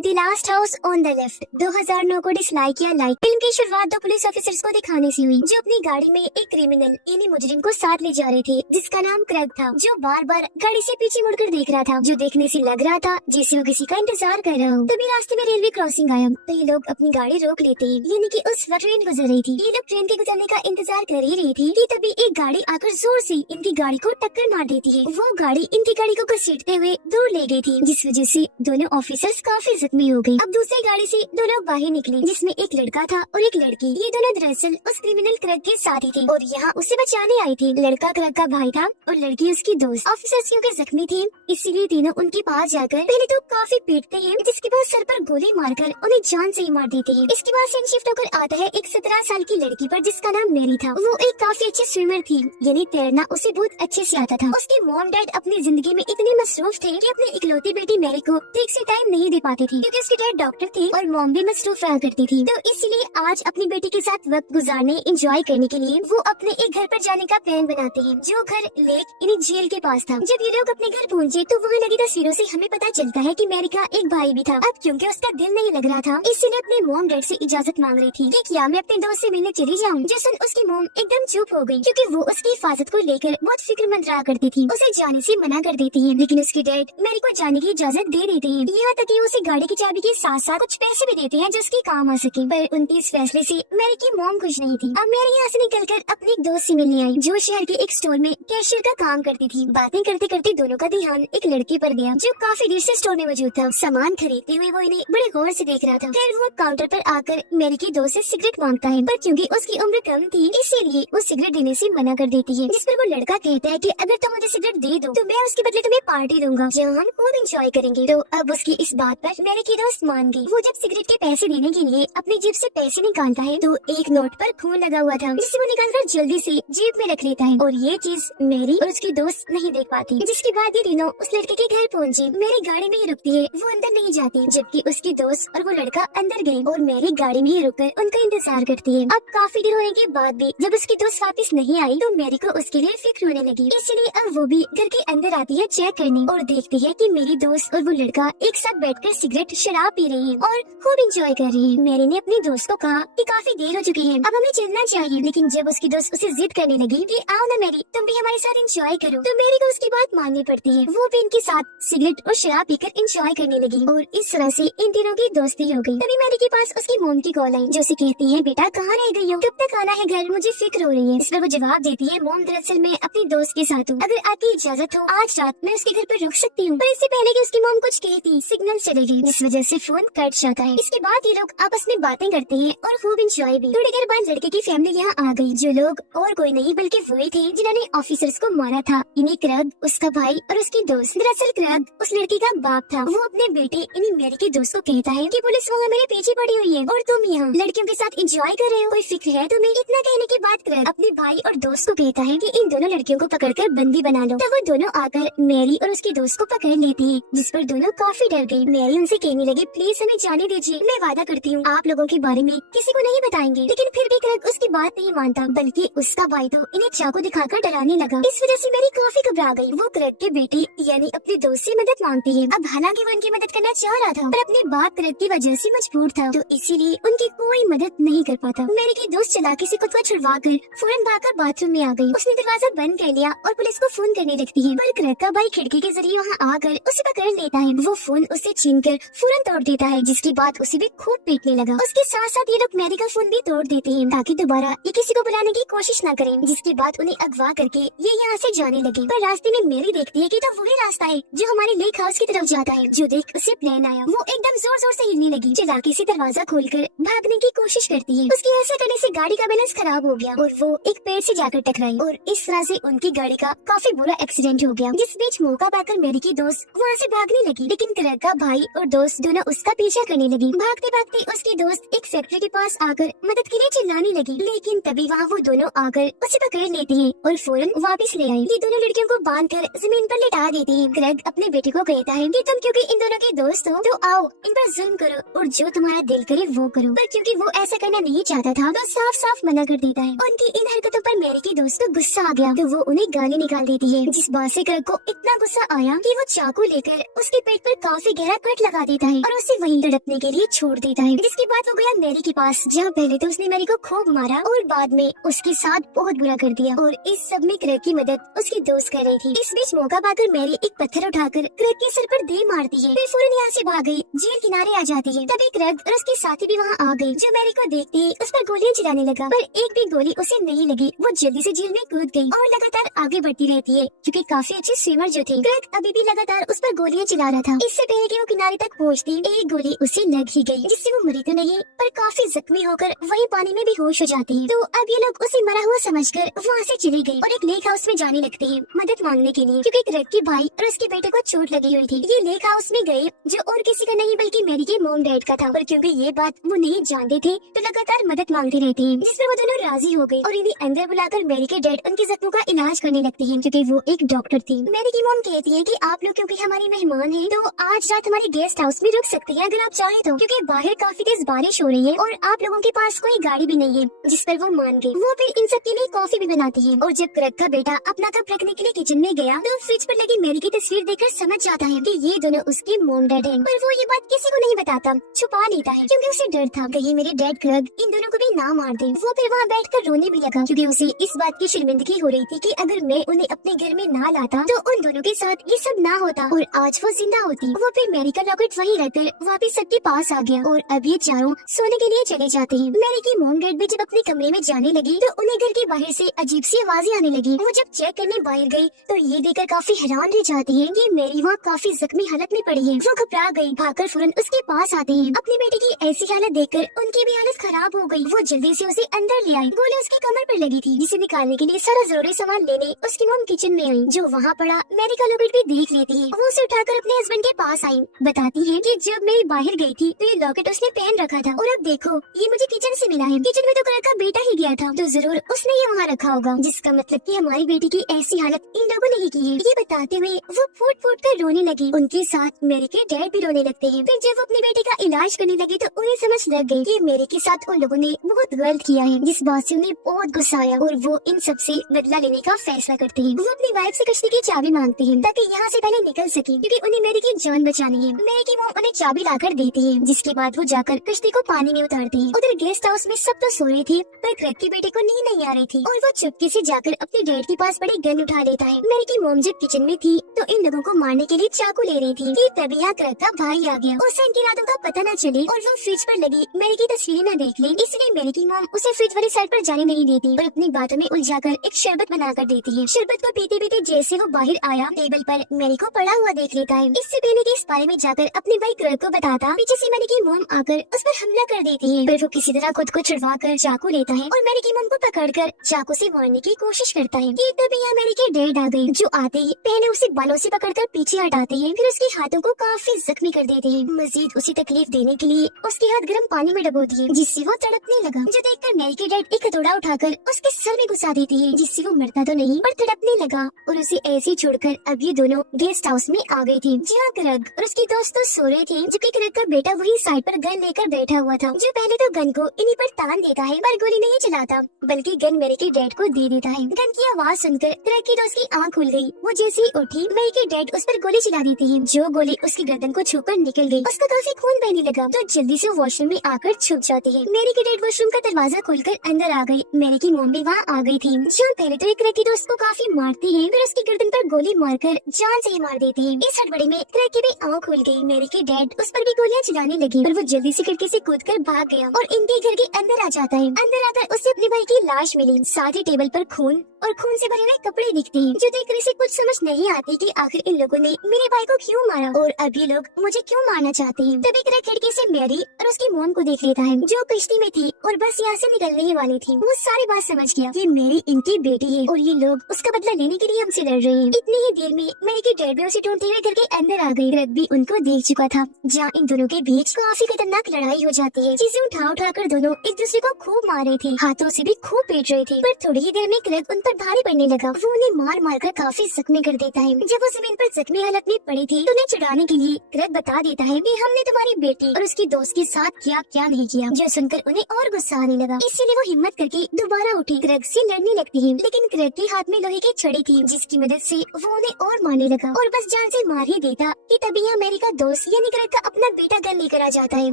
The last house on the left 2009 को dislike किया like. Film की शुरुआत दो पुलिस ऑफिसर्स को दिखाने से हुई जो अपनी गाड़ी में एक क्रिमिनल यानी मुजरिम को साथ ले जा रहे थे जिसका नाम क्रेग था, जो बार बार गाड़ी से पीछे मुड़कर देख रहा था, जो देखने से लग रहा था जैसे वो किसी का इंतजार कर रहा हो। तभी रास्ते में रेलवे क्रॉसिंग आया तो ये लोग अपनी गाड़ी रोक लेते हैं, यानी कि उस वक्त ट्रेन गुजर रही थी। ये लोग ट्रेन के गुजरने का इंतजार कर ही रही थी कि तभी एक गाड़ी आकर जोर से इनकी गाड़ी को टक्कर मार देती है। वो गाड़ी इनकी गाड़ी को घसीटते हुए दूर ले गई थी, जिस वजह से दोनों ऑफिसर्स काफी जख्मी हो गए। अब दूसरी गाड़ी से दो लोग बाहर निकले जिसमें एक लड़का था और एक लड़की। ये दोनों दरअसल उस क्रिमिनल क्रेग के साथी थे और यहाँ उसे बचाने आए थे। लड़का क्रेग का भाई था और लड़की उसकी दोस्त। ऑफिसर्स क्योंकि जख्मी थे इसीलिए तीनों उनके पास जाकर पहले तो काफी पीटते हैं, जिसके बाद सर पर गोली मारकर उन्हें जान से ही मार देते हैं। इसके बाद सीन शिफ्ट होकर आता है एक 17 साल की लड़की पर जिसका नाम मेरी था। वो एक काफी अच्छी स्विमर थी, यानी तैरना उसे बहुत अच्छे से आता था। उसके मॉम डैड अपनी जिंदगी में इतने मसरूफ थे कि अपनी इकलौती बेटी मेरी को ठीक से टाइम नहीं दे पाते थे, क्योंकि उसके डैड डॉक्टर थे और मॉम भी मसरूफ रहा करती थी। तो इसलिए आज अपनी बेटी के साथ वक्त गुजारने एंजॉय करने के लिए वो अपने एक घर पर जाने का प्लान बनाते हैं, जो घर लेक यानी जेल के पास था। जब ये लोग अपने घर पहुँचे तो वहाँ लगी तस्वीरों से हमें पता चलता है कि मेरी का एक भाई भी था। अब क्योंकि उसका दिल नहीं लग रहा था इसलिए अपने मॉम डैड से इजाजत मांग रही थी कि क्या मैं अपने दोस्त से मिलने चली जाऊँ। जो सुन उसकी मॉम एकदम चुप हो गई, क्योंकि वो उसकी हिफाजत को लेकर बहुत फिक्रमंद रहा करती थी। उसे जाने से मना कर देती है, लेकिन उसके डैड मेरी को जाने की इजाजत दे देते हैं। यहाँ तक कि उसे गाड़ी की चाबी के साथ साथ कुछ पैसे भी देते हैं जो उसके काम आ सके। पर उनके इस फैसले से मेरी की मॉम खुश नहीं थी। अब मेरी यहाँ से निकलकर अपने एक दोस्त से मिलने आई जो शहर के एक स्टोर में कैशियर का काम करती थी। बातें करते करते दोनों का ध्यान एक लड़के पर गया जो काफी देर से स्टोर में मौजूद था। सामान खरीदते हुए वो इन्हें बड़े गौर से देख रहा था। फिर वो काउंटर पर आकर मेरी की दोस्त से सिगरेट मांगता है, पर क्योंकि उसकी उम्र कम थी इसीलिए वो सिगरेट देने से मना कर देती है। जिस पर वो लड़का कहता है कि अगर तुम मुझे सिगरेट दे दो तो मैं उसके बदले तुम्हें पार्टी दूंगा जहाँ हम खूब एंजॉय करेंगे। तो अब उसकी इस बात पर मेरी की दोस्त मान गई। वो जब सिगरेट के पैसे देने के लिए अपनी जेब से पैसे निकालता है तो एक नोट पर खून लगा हुआ था, जिसे वो निकालकर जल्दी से जेब में रख लेता है और ये चीज मेरी और उसकी दोस्त नहीं देख पाती। जिसके बाद ये तीनों उस लड़के के घर पहुँचे। मेरी गाड़ी में ही रुकती है, वो अंदर नहीं जाती, जबकि उसकी दोस्त और वो लड़का अंदर गए और मेरी गाड़ी में ही रुककर उनका इंतजार करती है। अब काफी देर होने के बाद भी जब उसकी दोस्त वापस नहीं आई तो मेरी को उसके लिए फिक्र होने लगी। इसलिए अब वो भी घर के अंदर आती है चेक करने और देखती है कि मेरी दोस्त और वो लड़का एक साथ बैठकर सिगरेट शराब पी रही है और खूब एंजॉय कर रही है। मेरी ने अपनी दोस्त को कहा कि काफी देर हो चुकी है, अब हमें चलना चाहिए, लेकिन जब उसकी दोस्त उसे जिद करने लगी कि आओ ना मेरी, तुम भी हमारे साथ एंजॉय करो, तो मेरी को उसकी बात माननी पड़ती है। वो भी इनके साथ सिगरेट और शराब पीकर एंजॉय करने लगी और इस तरह से इन तीनों की दोस्ती हो गई। तभी मेरी के पास उसकी मोम की कॉल आई जो उसे कहती है बेटा कहाँ रह गई हो, कब तक आना है घर, मुझे फिक्र हो रही है। इस पर वो जवाब देती है मोम दरअसल मैं अपनी दोस्त के साथ हूँ, अगर आपकी इजाजत हो आज रात मैं उसके घर पर रुक सकती हूँ। पर इससे पहले कि उसकी मोम कुछ कहती सिग्नल चले गई, जिस वजह से फोन कट जाता है। इसके बाद ये लोग आपस में बातें करते हैं और खूब इंजॉय भी। थोड़ी देर बाद लड़के की फैमिली यहाँ आ गई, जो लोग और कोई नहीं बल्कि वही थे जिन्होंने ऑफिसर्स को मारा था, इन्हीं क्रेग, उसका भाई और उसकी दोस्त। दरअसल क्रेग उस लड़की का बाप था। वो अपने बेटे इन्हीं मेरी की दोस्त को कहता है कि पुलिस वहाँ मेरे पीछे पड़ी हुई है और तुम यहाँ लड़कियों के साथ एंजॉय कर रहे हो, कोई फिक्र है तुम्हें। इतना कहने के बाद क्रेग अपने भाई और दोस्त को कहता है कि इन दोनों लड़कियों को पकड़कर बंदी बना लो। तब वो दोनों आकर मेरी और उसकी दोस्त को पकड़ लेती है, जिस पर दोनों काफी डर गयी। मेरी उनसे कहने लगी प्लीज हमें जाने दीजिए, मैं वादा करती हूँ आप लोगों के बारे में किसी को नहीं बताएंगे। लेकिन फिर भी क्रेग उसकी बात नहीं मानता, बल्कि उसका भाई तो इन्हें चाकू दिखाकर डराने लगा। इस वजह से मेरी काफी घबरा गई। वो क्रेग के बेटी यानी अपनी दोस्त से मदद मांगती है। अब हालांकि वो उनकी मदद करना चाह रहा था, पर अपने बाप क्रेग की वजह से मजबूर था, तो इसीलिए उनकी कोई मदद नहीं कर पाता। मेरी की दोस्त चालाकी से खुद को छुड़वा कर फौरन भागकर बाथरूम में आ गई। उसने दरवाजा बंद कर लिया और पुलिस को फोन करने लगती है, पर क्रेग का भाई खिड़की के जरिए वहाँ आकर उसे पकड़ लेता है। वो फोन उससे छीनकर फौरन तोड़ देता है, जिसके बाद उसे भी खूब पीटने लगा। उसके साथ साथ ये लोग मेरी का फोन भी तोड़ देते हैं ताकि दोबारा ये किसी को बुलाने की कोशिश न करें। जिसके बाद उन्हें अगवा करके ये यहाँ से जाने लगे। पर रास्ते में मेरी देखती है कि तो वही रास्ता है जो हमारे लेक हाउस की तरफ जाता है, जो देख उसे प्लेन आया। वो एकदम जोर जोर से हिलने लगी। चालाकी से दरवाजा खोलकर भागने की कोशिश करती है। उसकी ऐसा करने से गाड़ी का बैलेंस खराब हो गया और वो एक पेड़ से जाकर टकराई और इस तरह से उनकी गाड़ी का काफी बुरा एक्सीडेंट हो गया। जिस बीच मौका पाकर मेरी की दोस्त वहाँ से भागने लगी, लेकिन क्रेग का भाई और दोस्त दोनों उसका पीछा करने लगी। भागते भागते उसकी दोस्त एक फैक्ट्री के पास आकर मदद के लिए चिल्लाने लगी, लेकिन तभी वहाँ वो दोनों आकर उसे पकड़ लेती है और फौरन वापस ले आई। ये दोनों लड़कियों को बांधकर जमीन पर लिटा देती है। क्रेग अपने बेटे को कहता है कि तुम क्योंकि इन दोनों के दोस्त हो तो आओ इन पर जुल्म करो और जो तुम्हारा दिल करे वो करो। पर क्योंकि वो ऐसा करना नहीं चाहता था तो साफ साफ मना कर देता है। उनकी इन हरकतों पर मेरी की दोस्त को गुस्सा आ गया तो वो उन्हें गाली निकाल देती है, जिस बात से क्रेग को इतना गुस्सा आया कि वो चाकू लेकर उसके पेट पर काफी गहरा कट लगा देता है और उसे वहीं तड़पने के लिए छोड़ देता है। जिसके बाद वो गया मैरी के पास, जहाँ पहले तो उसने मैरी को खूब मारा और बाद में उसके साथ बहुत बुरा कर दिया और इस सब में क्रेग की मदद उसकी दोस्त कर रही थी। इस बीच मौका पाकर मैरी एक पत्थर उठाकर क्रेग के सिर पर दे मारती है, फिर फौरन यहाँ से भाग गई, जेल किनारे आ जाती है। तभी क्रेग और उसके साथी भी वहाँ आ गए, जो मैरी को देखते ही उस पर गोलियां चलाने लगा, पर एक भी गोली उसे नहीं लगी। वो जल्दी से जेल में कूद गई और लगातार आगे बढ़ती रहती है, क्योंकि काफी अच्छे स्विमर जो थे। क्रेग अभी भी लगातार उस पर गोलियां चला रहा था। इससे पहले कि वो किनारे तक पहुंचती, एक गोली उसे लग ही गई, जिससे वो मरी तो नहीं पर काफी जख्मी होकर वही पानी में बेहोश हो जाती है। तो अब ये लोग उसे मरा हुआ समझकर वहाँ से चली गई और एक लेक हाउस में जाने लगते हैं मदद मांगने के लिए, क्योंकि क्रेग के भाई और उसके बेटे को चोट लगी हुई थी। ये लेक हाउस में गए जो और किसी का नहीं बल्कि मैरी के मॉम डैड का था, पर क्योंकि ये बात वो नहीं जानते थे तो लगातार मदद मांगते रहते हैं, जिसमें वो दोनों राजी हो गए और इन्हें अंदर बुलाकर मैरी के डैड उनके जख्मों का इलाज करने लगते हैं, क्योंकि वो एक डॉक्टर थी। मैरी की मॉम कहती है कि आप लोग क्योंकि हमारे मेहमान हैं तो आज रात हमारे गेस्ट हाउस में रुक सकते हैं अगर आप चाहें तो, क्योंकि बाहर काफी तेज बारिश हो रही है और आप लोगों के पास कोई गाड़ी भी नहीं है। जिस पर वो मान गई। वो फिर इन सब के लिए कॉफी भी बनाती है और जब क्रेग का बेटा अपना कप रखने के लिए किचन में गया तो फ्रिज पर लगी मैरी की तस्वीर देखकर समझ जाता है कि ये दोनों उसके मॉम डैड हैं, पर वो ये बात किसी को नहीं बताता, छुपा लेता है, क्योंकि उसे डर था कहीं मेरे डैड क्रेग इन दोनों को भी ना मार दे। वो फिर वहाँ बैठकर रोने भी लगा, क्योंकि उसे इस बात की शर्मिंदगी हो रही थी कि अगर मैं उन्हें अपने घर में ना लाता तो उन दोनों के साथ ये सब ना होता और आज वो जिंदा होती। वो फिर मैरी का लॉकेट वहीं रखकर वापिस सबके पास आ गया और अब ये चारों सोने के लिए चले जाते हैं। मैरी की मॉम डैड भी जब अपने कमरे में जाने लगी तो उन्हें घर के बाहर से अजीब सी आवाजें आने लगी। वो जब चेक करने बाहर गई तो ये देखकर काफी हैरान रह जाती है कि मैरी वहाँ काफी जख्मी हालत में पड़ी है। वो घबरा गई, भागकर फौरन उसके पास आते हैं। अपने बेटे की ऐसी हालत देखकर उनकी भी हालत खराब हो गई। वो जल्दी से उसे अंदर ले आई। गोली उसकी कमर पर लगी थी, जिसे निकालने के लिए सारा जरूरी सामान लेने उसकी मॉम किचन में आई, जो वहाँ पड़ा मैरी का लॉकेट भी देख लेती है। वो उसे उठाकर अपने हस्बैंड के पास आई, बताती है कि जब मैं बाहर गई थी तो ये लॉकेट उसने पहन रखा था और अब देखो ये मुझे किचन से मिला है। किचन में तो क्रेग का बेटा ही गया था, तो जरूर उसने ये वहाँ रखा होगा, जिसका मतलब कि हमारी बेटी की ऐसी हालत इन लोगों ने ही की है। ये बताते हुए वो फूट फूट कर रोने लगी। उनके साथ मैरी के डैड भी रोने लगते हैं। फिर जब वो अपनी बेटी का इलाज करने लगी तो उन्हें समझ लग गई कि मैरी के साथ उन लोगों ने बहुत गलत किया है, जिस बात से उन्हें बहुत गुस्सा आया और वो इन सब से बदला लेने का फैसला करते हैं। वो अपनी वाइफ से कश्ती की चाबी मांगते हैं ताकि यहाँ से पहले निकल सके, क्योंकि उन्हें मैरी की जान बचानी है। मैरी की मॉम उन्हें चाबी लाकर देती है, जिसके बाद वो जाकर कश्ती को पानी में उतारते हैं। उधर गेस्ट हाउस में सब तो सो रहे थे, पर क्रेग के बेटे को नींद नहीं आ रही थी और वो चुपके से जाकर अपने डैड के पास बड़ी गन उठा लेता है। मैरी की मॉम जब किचन में थी तो इन लोगों को मारने के लिए चाकू ले रही थी कि तभी यहाँ क्रेग का भाई आ गया। उसे इनकी रातों का पता न चले और वो फ्रिज पर लगी मैरी की तस्वीरें न देख ले, इसलिए मैरी की मॉम उसे फ्रिज वाली साइड पर जाने नहीं देती और अपनी बातों में उलझाकर एक शरबत बनाकर देती है। शरबत को पीते पीते जैसे वो बाहर आया, टेबल पर मैरी को पड़ा हुआ देख लेता है। इससे पहले कि इस बारे में जाकर अपने भाई क्रेग को बताता, पीछे से मैरी की मॉम आकर उस पर हमला कर देती है। फिर वो किसी तरह खुद को छुड़वा कर चाकू लेता है और मैरी की मॉम को पकड़कर चाकू से मारने की कोशिश करता है कि तभी यहाँ मैरी के डैड आ गए, जो आते ही पहले उसे बालों से पकड़कर पीछे हटाते हैं, फिर उसके हाथों को काफी जख्मी कर देते हैं। मजीद उसे तकलीफ देने के लिए उसके हाथ गर्म पानी में डबो दिए, जिससे वो तड़पने लगा, जो देखकर मैरी के डैड एक हथौड़ा उठाकर उसके सर में घुसा देती है, जिससे वो मरता तो नहीं पर तड़पने लगा और उसे ऐसे छोड़कर अब ये दोनों गेस्ट हाउस में आ गए थे, जहाँ क्रेग और उसके दोस्त तो सो रहे थे, जबकि क्रेग का बेटा वही साइड पर गन लेकर बैठा हुआ था, जो पहले तो गन को इन्हीं पर तान देता है पर गोली नहीं चलाता, बल्कि गन मैरी के डैड को दे देता है। गन की आवाज सुनकर क्रेग की दोस्त की आँख खुल गई। वो जैसे ही उठी मैरी के डैड उस पर गोली चला देते हैं, जो गोली उसकी गर्दन को छूकर निकल गई। उसका काफी खून बहने लगा तो जल्दी से वॉशरूम में आकर छुप जाती है। मैरी के डैड वॉशरूम का दरवाजा खोलकर अंदर आ गई। मैरी की मॉम भी वहाँ आ गई थी, जो पहले तो क्रेग की दोस्त को काफी मारती है, फिर उसकी गर्दन पर गोली मारकर जान से ही मार देती है। इस हड़बड़ी में क्रेग की भी आँख खुल गई। मैरी के डैड उस पर भी गोलियां चलाने लगी, पर वो जल्दी से खिड़की से कूदकर भाग गया और इनके घर के अंदर आ जाता है। अंदर आकर उसे अपने भाई की लाश मिली, साथ ही टेबल पर खून और खून से भरे हुए कपड़े दिखते हैं, जो देखकर इसे कुछ समझ नहीं आती कि आखिर इन लोगों ने मेरे भाई को क्यों मारा और अब ये लोग मुझे क्यों मारना चाहते हैं। तभी क्रेग खिड़की से मैरी और उसकी मॉम को देख लेता है, जो कश्ती में थी और बस यहाँ से निकलने ही वाली थी। वो सारी बात समझ गया कि मेरी इनकी बेटी है और ये लोग उसका बदला लेने के लिए हमसे लड़ रहे हैं। इतनी ही देर में मैरी के डैड भी उसे ढूंढते हुए घर के अंदर आ गए। क्रेग भी उनको देख चुका था, जहाँ इन दोनों के बीच काफी खतरनाक लड़ाई हो जाती है। चीजें उठा कर दोनों एक दूसरे को खूब मार रहे थे, हाथों से भी खूब पीट रहे थे, पर थोड़ी ही देर में क्रेग उन पर भारी पड़ने लगा। वो उन्हें मार मार कर काफी जख्मी कर देता है। जब वो जमीन पर जख्मी हालत में पड़ी थी तो उन्हें छुड़ाने के लिए क्रेग बता देता है कि हमने तुम्हारी बेटी और उसकी दोस्त के साथ क्या क्या नहीं किया, जो सुनकर उन्हें और गुस्सा आने लगा। इसीलिए वो हिम्मत करके दोबारा उठी क्रेग से लड़ने लगती है, लेकिन क्रेग के हाथ में लोहे की छड़ी थी, जिसकी मदद से वो उन्हें और मारने लगा और बस जान से मार ही देता कि तभी यहाँ मैरी का दोस्त बॉस यानी क्रैग का अपना बेटा गन लेकर आ जाता है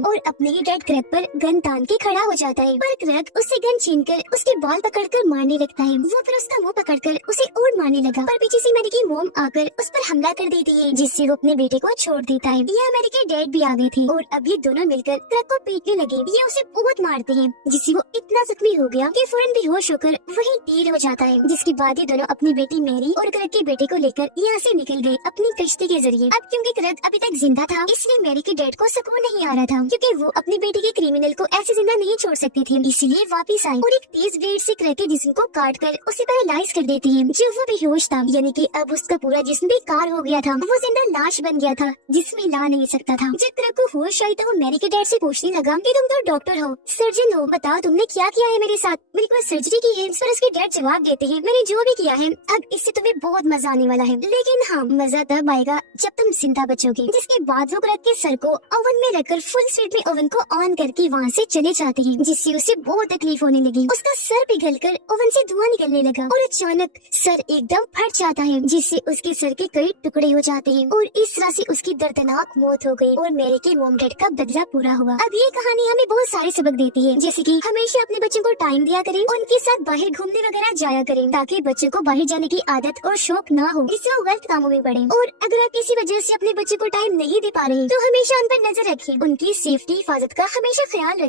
और अपने ही डेड क्रैग पर गन तान के खड़ा हो जाता है। पर क्रैग उससे गन छीनकर उसके बाल पकड़कर मारने लगता है। वो फिर उसका मुंह पकड़कर उसे और मारने लगा, पर पीछे से मैरी की मोम आकर उस पर हमला कर देती है, जिससे वो अपने बेटे को छोड़ देता है। यहाँ मैरी के डैड भी आ गए थे और अब ये दोनों मिलकर क्रैग को पीटने लगे। ये उसे बहुत मारते हैं, जिससे वो इतना जख्मी हो गया कि फौरन बेहोश होकर वहीं ढेर हो जाता है। जिसके बाद ये दोनों अपनी बेटी मैरी और क्रैग के बेटे को लेकर यहाँ से निकल गए अपनी कश्ती के जरिए। अब क्योंकि क्रैग अभी तक जिंदा था, इसलिए मैरी के डैड को सुकून नहीं आ रहा था, क्योंकि वो अपनी बेटी के क्रिमिनल को ऐसे जिंदा नहीं छोड़ सकती थी। इसलिए वापस आई और एक तेज ब्लेड से क्रैग के जिस्म को काट कर उसे पैरालाइज कर देती है, जो वो बेहोश था। यानी कि अब उसका पूरा जिस्म बेकार हो गया था, वो जिंदा लाश बन गया था जिसमें ला नहीं सकता था। जब क्रैग को होश आई तो वो मैरी के डैड से पूछने लगा कि तुम तो डॉक्टर हो, सर्जन हो, बताओ तुमने क्या किया है मेरे साथ, मेरे को सर्जरी की है। पर उसके डैड जवाब देते हैं, मैंने जो भी किया है अब इससे तुम्हें बहुत मजा आने वाला है, लेकिन हाँ मजा तब आएगा जब तुम जिंदा बचोगे। जिसके बाद वो क्रैग के सर को ओवन में रखकर फुल स्पीड में ओवन को ऑन करके वहाँ से चले जाते हैं, जिससे उसे बहुत तकलीफ होने लगी। उसका सर पिघलकर ओवन से धुआं निकलने लगा और अचानक सर एकदम फट जाता है, जिससे उसके सर के कई टुकड़े हो जाते हैं और इस तरह से उसकी दर्दनाक मौत हो गई और मैरी के मॉम डैड का बदला पूरा हुआ। अब ये कहानी हमें बहुत सारे सबक देती है, जैसे कि हमेशा अपने बच्चों को टाइम दिया करें, उनके साथ बाहर घूमने वगैरह जाया करें, ताकि बच्चों को बाहर जाने की आदत और शौक ना हो, इससे वो गलत कामों में पड़े। और अगर आप किसी वजह से अपने बच्चे को टाइम नहीं दे पा रहे तो हमेशा उन पर नजर रखें, उनकी सेफ्टी हिफाजत का हमेशा ख्याल रखें।